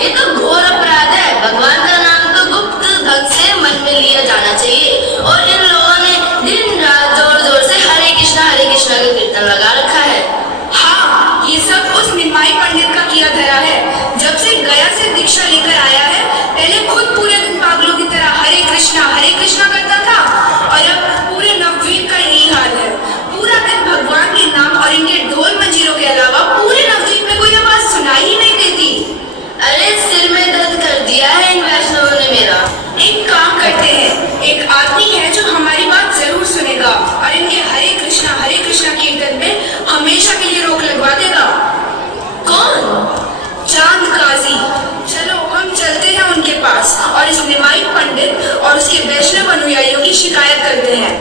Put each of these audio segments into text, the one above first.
ये तो घोर अपराध है। भगवान का नाम तो गुप्त ढंग से मन में लिया जाना चाहिए और इन लोगों ने दिन रात जोर जोर से हरे कृष्णा का कीर्तन लगा रखा है। हाँ, ये सब उस निमाई पंडित का किया धरा है। जब से गया से दीक्षा लेकर आया है, पहले खुद पूरे दिन पागलों की तरह हरे कृष्णा करता था और अब पूरे नवद्वीप का यही हाल है। पूरा दिन भगवान के नाम और इनके ढोल मंजीरों के अलावा पूरे नवद्वीप में कोई आवाज सुनाई ही नहीं देती। अरे सिर में दर्द कर दिया है इन वैष्णवों ने मेरा। एक काम करते हैं, एक आदमी है जो हमारी बात जरूर सुनेगा और इनके हरे कृष्णा कीर्तन में हमेशा के लिए रोक लगवा देगा। कौन? चांद काजी। चलो हम चलते हैं उनके पास और इस निमाई पंडित और उसके वैष्णव अनुयायियों की शिकायत करते हैं।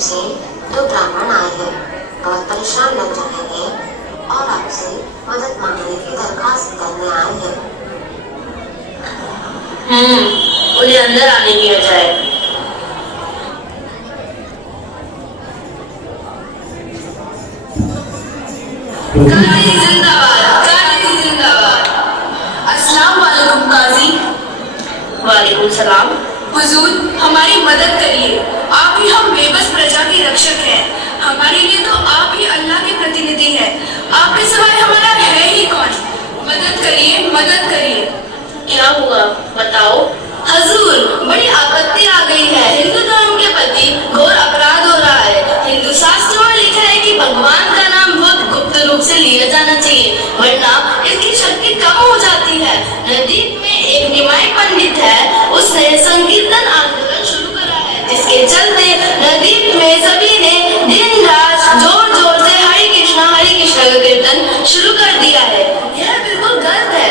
से दो ब्राह्मण आए हैं, बहुत परेशान लग रहे हैं और आपसे मदद मांगने की दरखास्त करने आए हैं। उन्हें अंदर आने दिया जाए। काजी जिंदाबाद, काजी जिंदाबाद। अस्सलाम वालेकुम काजी। वालेकुम सलाम। हुजूर, हमारी मदद करिए। आप ही हम बेबस प्रजा के रक्षक हैं। हमारे लिए तो आप ही अल्लाह के प्रतिनिधि हैं। आपके सिवाय हमारा है ही कौन? मदद करिए, मदद करिए। क्या हुआ बताओ। हजूर, बड़ी आपत्ति आ गई है। हिंदू धर्म के प्रति घोर अपराध हो रहा है। हिंदू शास्त्रों में लिखा है कि भगवान का नाम बहुत गुप्त रूप से लिया जाना चाहिए, वरना इसकी शक्ति कम हो जाती है। नवद्वीप में एक निमाई पंडित है, उसने संकीर्तन आंदोलन शुरू करा है, जिसके चलते नवद्वीप में सभी ने दिन रात जोर जोर से हरे कृष्णा का कीर्तन शुरू कर दिया है। यह बिल्कुल गलत है।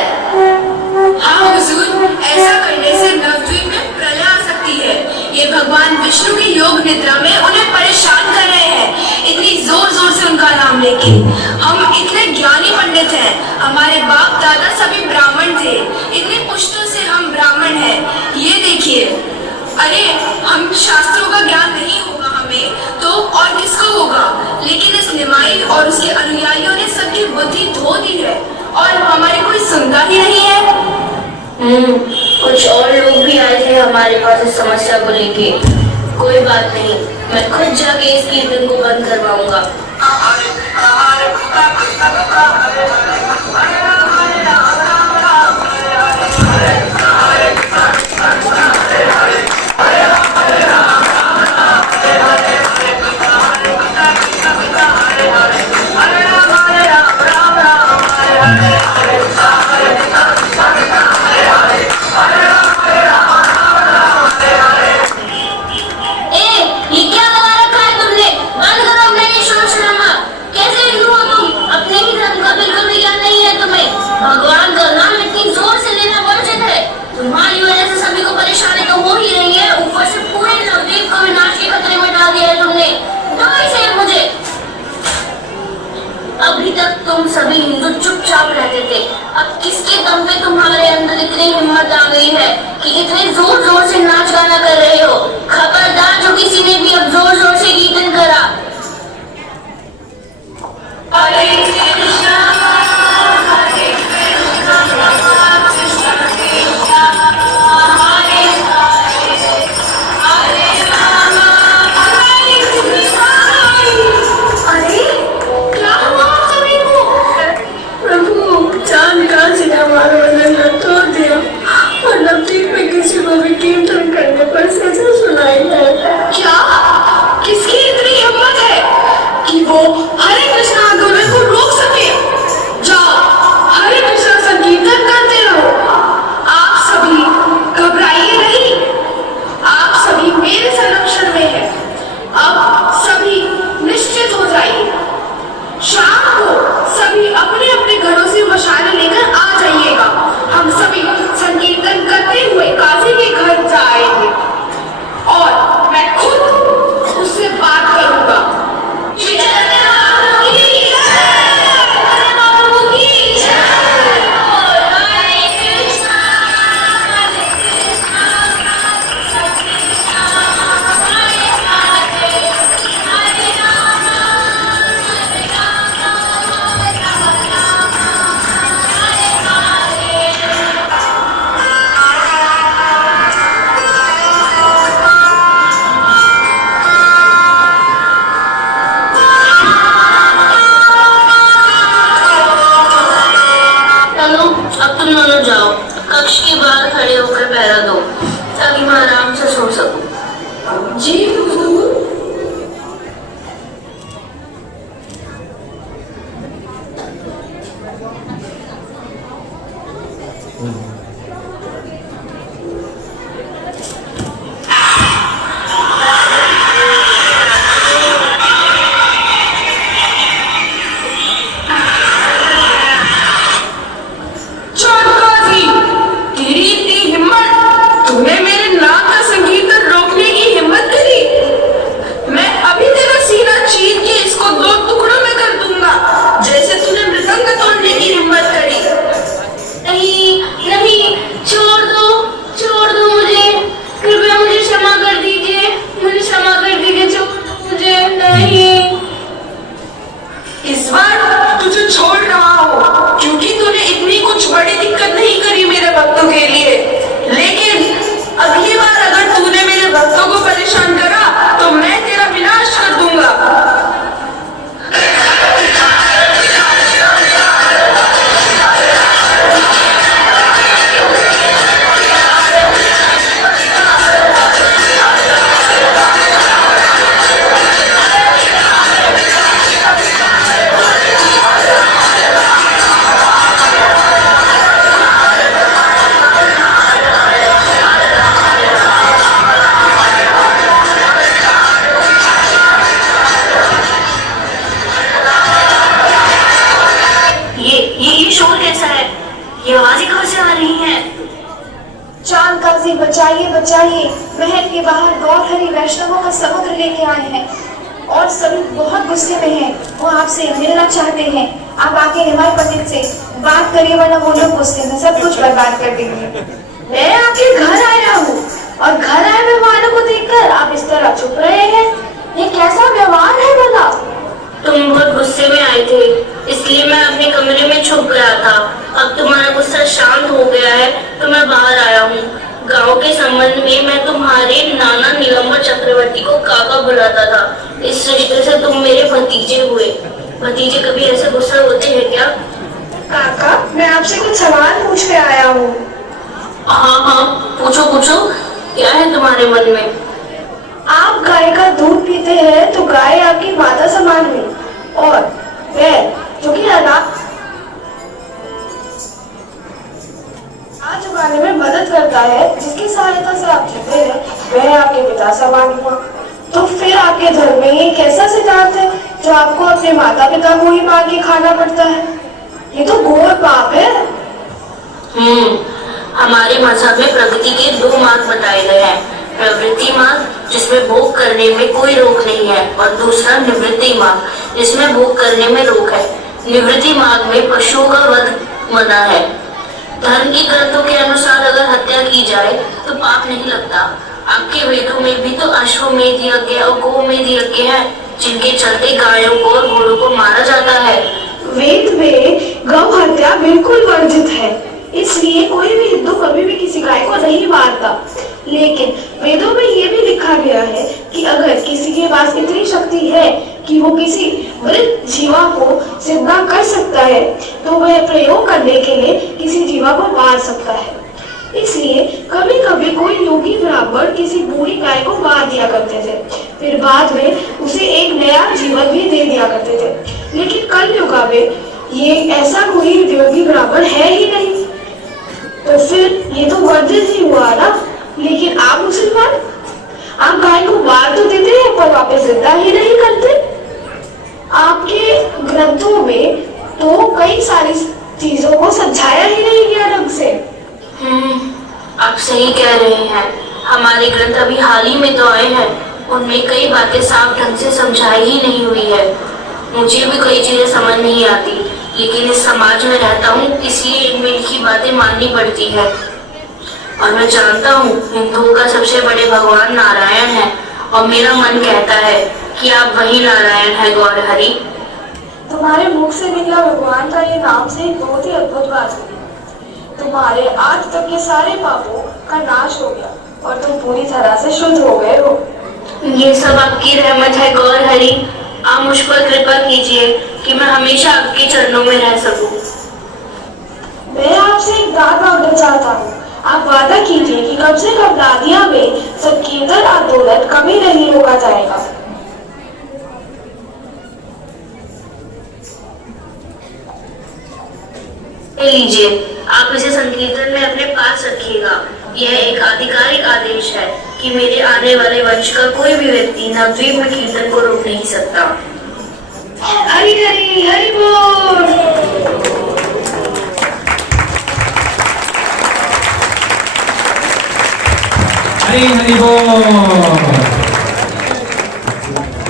हाँ हुजूर, ऐसा करने से नवद्वीप में प्रलय आ सकती है। ये भगवान विष्णु की योग निद्रा में उन्हें परेशान कर रहे हैं, इतनी जोर जोर से उनका नाम लेके। हम इतने ज्ञानी पंडित हैं, हमारे बाप दादा सभी ब्राह्मण थे, इतनी पुश्तों से हम ब्राह्मण हैं। ये देखिए, अरे हम शास्त्रों का ज्ञान नहीं होगा हमें तो और किसको होगा? लेकिन इस निमाई और उसके अनुयायियों ने सबकी बुद्धि धो दी है और हमारी कोई सुनता ही नहीं है। कुछ और लोग भी आए थे हमारे पास इस समस्या को लेके। कोई बात नहीं, मैं खुद जाके इस कीर्तन को बंद करवाऊंगा। अभी तक तुम सभी हिंदू चुपचाप रहते वो हरे कृष्णा आंदोलन को रोक सके। जाओ, हरे कृष्णा संकीर्तन करते रहो। आप सभी घबराइए नहीं, आप सभी मेरे संरक्षण में हैं। अब सभी निश्चित हो जाइए। शाम को सभी अपने अपने घरों से मशालें लेकर आ जाइएगा। हम सभी संकीर्तन करते हुए काजी के घर जाएंगे और मैं खुद उससे बात करूंगा। अब तुम दोनों जाओ, कक्ष के बाहर खड़े होकर पहरा दो ताकि मैं आराम से सो सकूं। जी हुजूर। इस बार तुझे छोड़ रहा हूँ क्योंकि तूने इतनी कुछ बड़ी दिक्कत नहीं करी मेरे भक्तों के लिए, लेकिन अगली बार अगर तूने मेरे भक्तों को परेशान करा तो मैं तेरा विनाश कर दूंगा। ये शोर कैसा है? ये आवाजें कहाँ से आ रही हैं? चांद काजी बचाइए बचाइए, महल के बाहर गौरहरी वैष्णवों का समुद्र लेके आए हैं और सभी बहुत गुस्से में हैं। वो आपसे मिलना चाहते हैं। आप आके हिमाय पंडित से बात करिए वरना वो लोग गुस्से में सब कुछ बर्बाद कर देंगे। मैं आपके घर आया हूँ और घर आए मेहमानों को देखकर आप इस तरह चुप रहे हैं। ये कैसा व्यवहार है भला? तुम बहुत गुस्से में आए थे इसलिए मैं अपने कमरे में छुप गया था। अब तुम्हारा गुस्सा शांत हो गया है तो मैं बाहर आया हूँ। गांव के संबंध में मैं तुम्हारे नाना नीलंबर चक्रवर्ती को काका बुलाता था। इस रिश्ते से तुम मेरे भतीजे हुए। भतीजे कभी ऐसे गुस्सा होते हैं क्या? काका, मैं आपसे कुछ सवाल पूछ के आया हूँ। हाँ, पूछो पूछो, क्या है तुम्हारे मन में? आप गाय का दूध पीते हैं तो गाय आपकी माता समान हुई और बैल जो कि अनाज उगाने में मदद करता है, जिसकी सहायता से आप जीते हैं, वह आपके पिता समान हुआ। तो फिर आपके धर्म में ये कैसा सिद्धांत है जो आपको अपने माता पिता को ही मार के खाना पड़ता है? ये तो घोर पाप है। हमारे मजहब में प्रगति के दो मार्ग बताए गए हैं। प्रवृत्ति मार्ग जिसमें भोग करने में कोई रोक नहीं है और दूसरा निवृत्ति मार्ग जिसमें भोग करने में रोक है। निवृत्ति मार्ग में पशुओं का वध मना है। धर्म के ग्रंथों के अनुसार अगर हत्या की जाए तो पाप नहीं लगता। आपके वेदों में भी तो अश्वमेध यज्ञ और गोमेध यज्ञ है जिनके चलते गायों को और घोड़ों को मारा जाता है। वेद में गौ हत्या बिल्कुल वर्जित है, इसलिए कोई भी हिंदू कभी भी किसी गाय को नहीं मारता। लेकिन वेदों में ये भी लिखा गया है कि अगर किसी के पास इतनी शक्ति है कि वो किसी मृत जीवा को जिंदा कर सकता है तो वह प्रयोग करने के लिए किसी जीवा को मार सकता है। इसलिए कभी कभी कोई योगी ब्राह्मण किसी बूढ़ी गाय को मार दिया करते थे, फिर बाद में उसे एक नया जीवन भी दे दिया दिया करते थे, लेकिन कल युगा में ये ऐसा कोई उद्योगी ब्राह्मण है ही नहीं। तो फिर ये तो वर्जित ही हुआ ना। लेकिन आप मुसलमान, आप गाय को मार तो देते हैं पर वापस जिंदा ही नहीं करते। आपके ग्रंथों में तो कई सारी चीजों को समझाया ही नहीं गया ढंग से। आप सही कह रहे हैं। हमारे ग्रंथ अभी हाल ही में तो आए हैं, उनमें कई बातें साफ ढंग से समझाई ही नहीं हुई है। मुझे भी कई चीजें समझ नहीं आती, लेकिन इस समाज में रहता हूँ, इसलिए इनमें लिखी बातें माननी पड़ती है। और मैं जानता हूँ हिंदुओं का सबसे बड़े भगवान नारायण है, और मेरा मन कहता है कि आप वही नारायण है गौरहरि। तुम्हारे मुख से निकला भगवान का ये नाम से एक बहुत ही अद्भुत बात हुई। तुम्हारे आज तक के सारे पापों का नाश हो गया और तुम पूरी तरह से शुद्ध हो गए हो। ये सब आपकी रहमत है गौरहरि। आप मुझ पर कृपा कीजिए कि मैं हमेशा आपके चरणों में रह सकूं। मैं आपसे एक बात मांगना चाहता हूँ। आप वादा कीजिए कि कम से कम नादिया में संकीर्तन आंदोलन कभी नहीं रोका जाएगा। ले लीजिए, आप इसे संकीर्तन में अपने पास रखिएगा। यह एक आधिकारिक आदेश है कि मेरे आने वाले वंश का कोई भी व्यक्ति नवद्वीप में कीर्तन को रोक नहीं सकता। हरि हरि हरि बोल। हरी हरी बोल।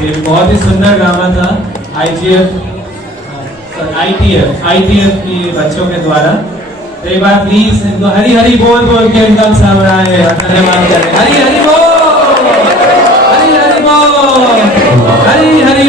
ये बहुत ही सुंदर ड्रामा था ITF की बच्चों के द्वारा। तो एक बार प्लीज इनको हरी हरी बोल बोल के एकदम सामने धन्यवाद करें। हरी हरी बोल, हरी हरी बोल, हरी हरी